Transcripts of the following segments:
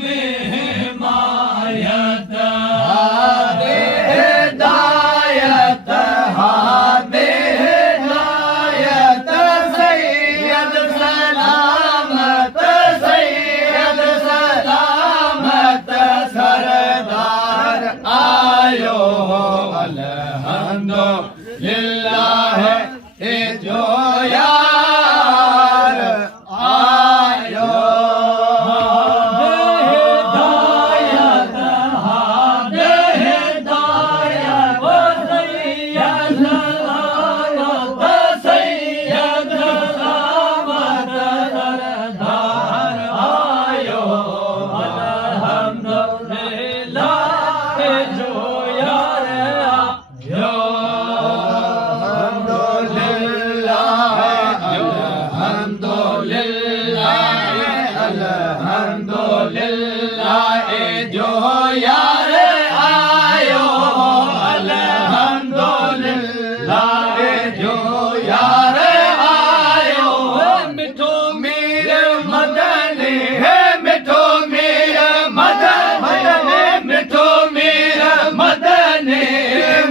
بحماية هذه هداية هذه هداية سيد سلامة سيد سلامة سردار آيوه الحمد لله جو यार आयो हिदायत हादे हिदायत सैयद सलामत सैयद सलामत सरदार आयो अल्हम्दुलिल्लाह जो यार आयो अल्हम्दुलिल्लाह जो यार आयो अल्हम्दुलिल्लाह जो यार आयो मिठो मीर मदनी है मिठो मीर मदनी मिठो मीर मदनी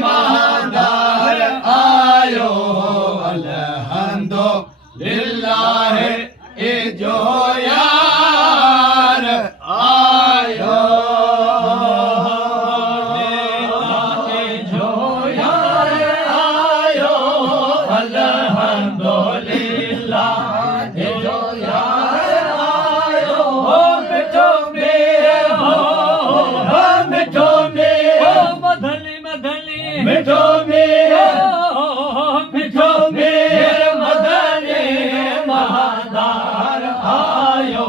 मादार आयो अल्हम्दुलिल्लाह जो यार आयो जो यार आयो अल्हम्दुलिल्लाह जो यार आयो मिठो मेरे हो मिठो मेरे मधली मधली मिठो मेरे मिठो मेरे मदनी महादार आयो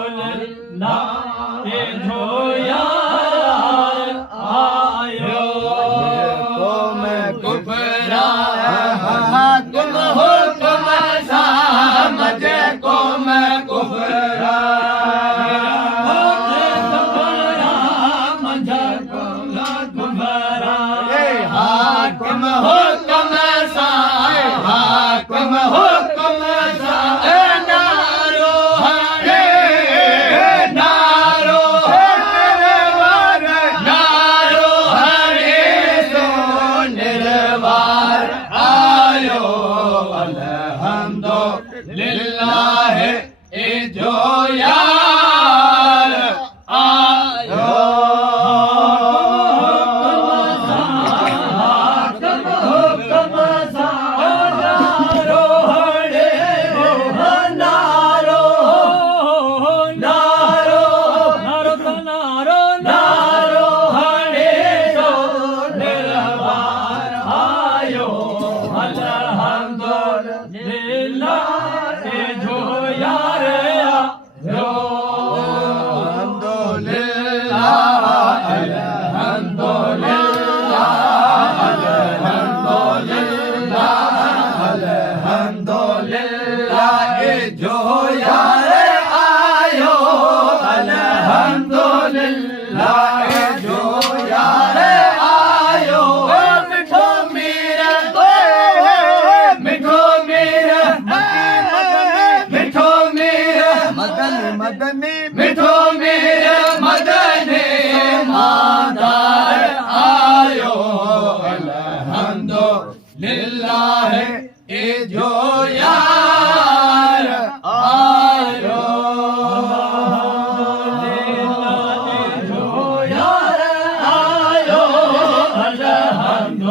अल्हम्दुलिल्लाह जो यार आयो को मैं कुफरा तुम हो तुम समझ को मैं कुफरा हाकिम हो तुम साए हाकिम हो तुम साए नारो हरे नारो निर्वार नारो हरे तो निर्वार आयो अल्हम्दुलिल्लाह जो यार आयो जो यार आयो अल्हम्दुलिल्लाह जो यार आयो मिठो मेरा मिठो मेरा मिठो मेरा मदनी मिठो मेरा मदनी मादार आयो अल्हम्दुलिल्लाह जो यार आयो जो यार आयो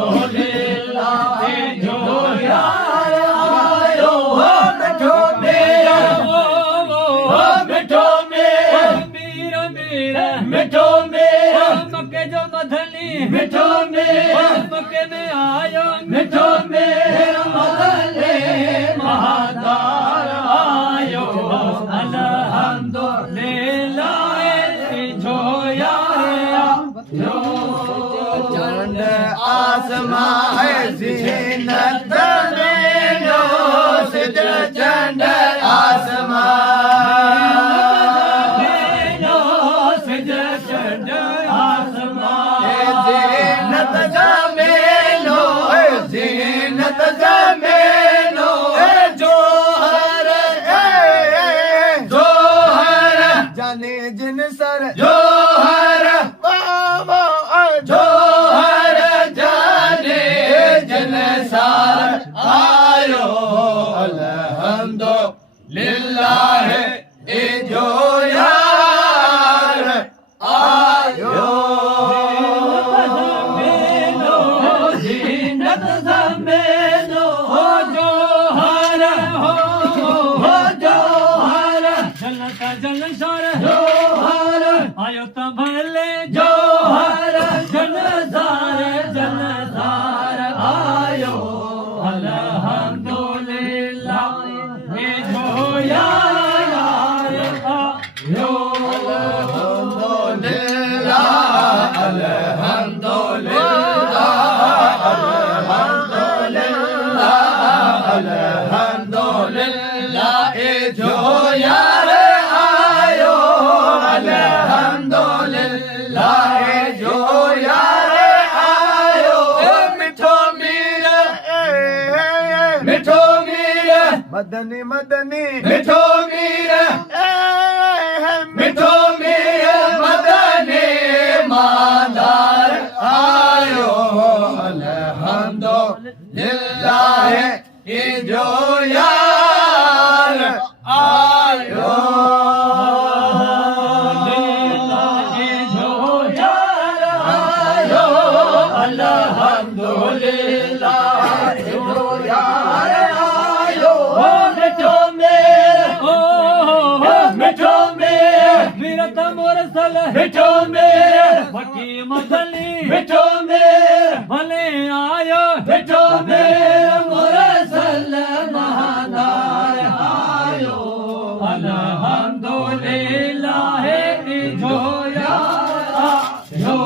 अल्हम्दुलिल्लाह जो यार आयो मिठो मेरा मिठो मेरा मेरा मेरा मिठो मेरा मक्के जो मधली मिठो मेरा मक्के में आयो मिठो मेरा मधली महादार आयो अल्हम्दुलिल्लाह जो यार जो चंद आसमां ज़ीनत में लो सिज चंद आसमां ज़ीनत ज़मीनो ज़ीनत ज़मीनो जोहर जोहर जिन सर जोहर बाबा जोहर जाने जन सार आयो अल्हम्दुलिल्लाह ए जो यार आयो जीनत समेलो हो जोहर हो जोहर जलता जल सर जोहर आयो तंभले जोहर जन सार आयो अल्हम्दुलिल्लाह ये जो यार आयो अल्हम्दुलिल्लाह अल्हम्दुलिल्लाह ये जो यार आयो अल्हम्दुलिल्लाह ये जो यार आयो मिठो मीर मदनी मदनी मिठो मीर मिठो मीर मदनी मादार आयो अल्हम्दुलिल्लाह ये जो यार आयो ये जो यार आयो अल्हम्दुलिल्लाह जो यार आयो मिठो मेर वीरत मुरसल मिठो मेर बकी मदली मिठो मेर भले आयो मिठो मेर मुरसल महादार आयो अल्हम्दुलिल्लाह जो यार आयो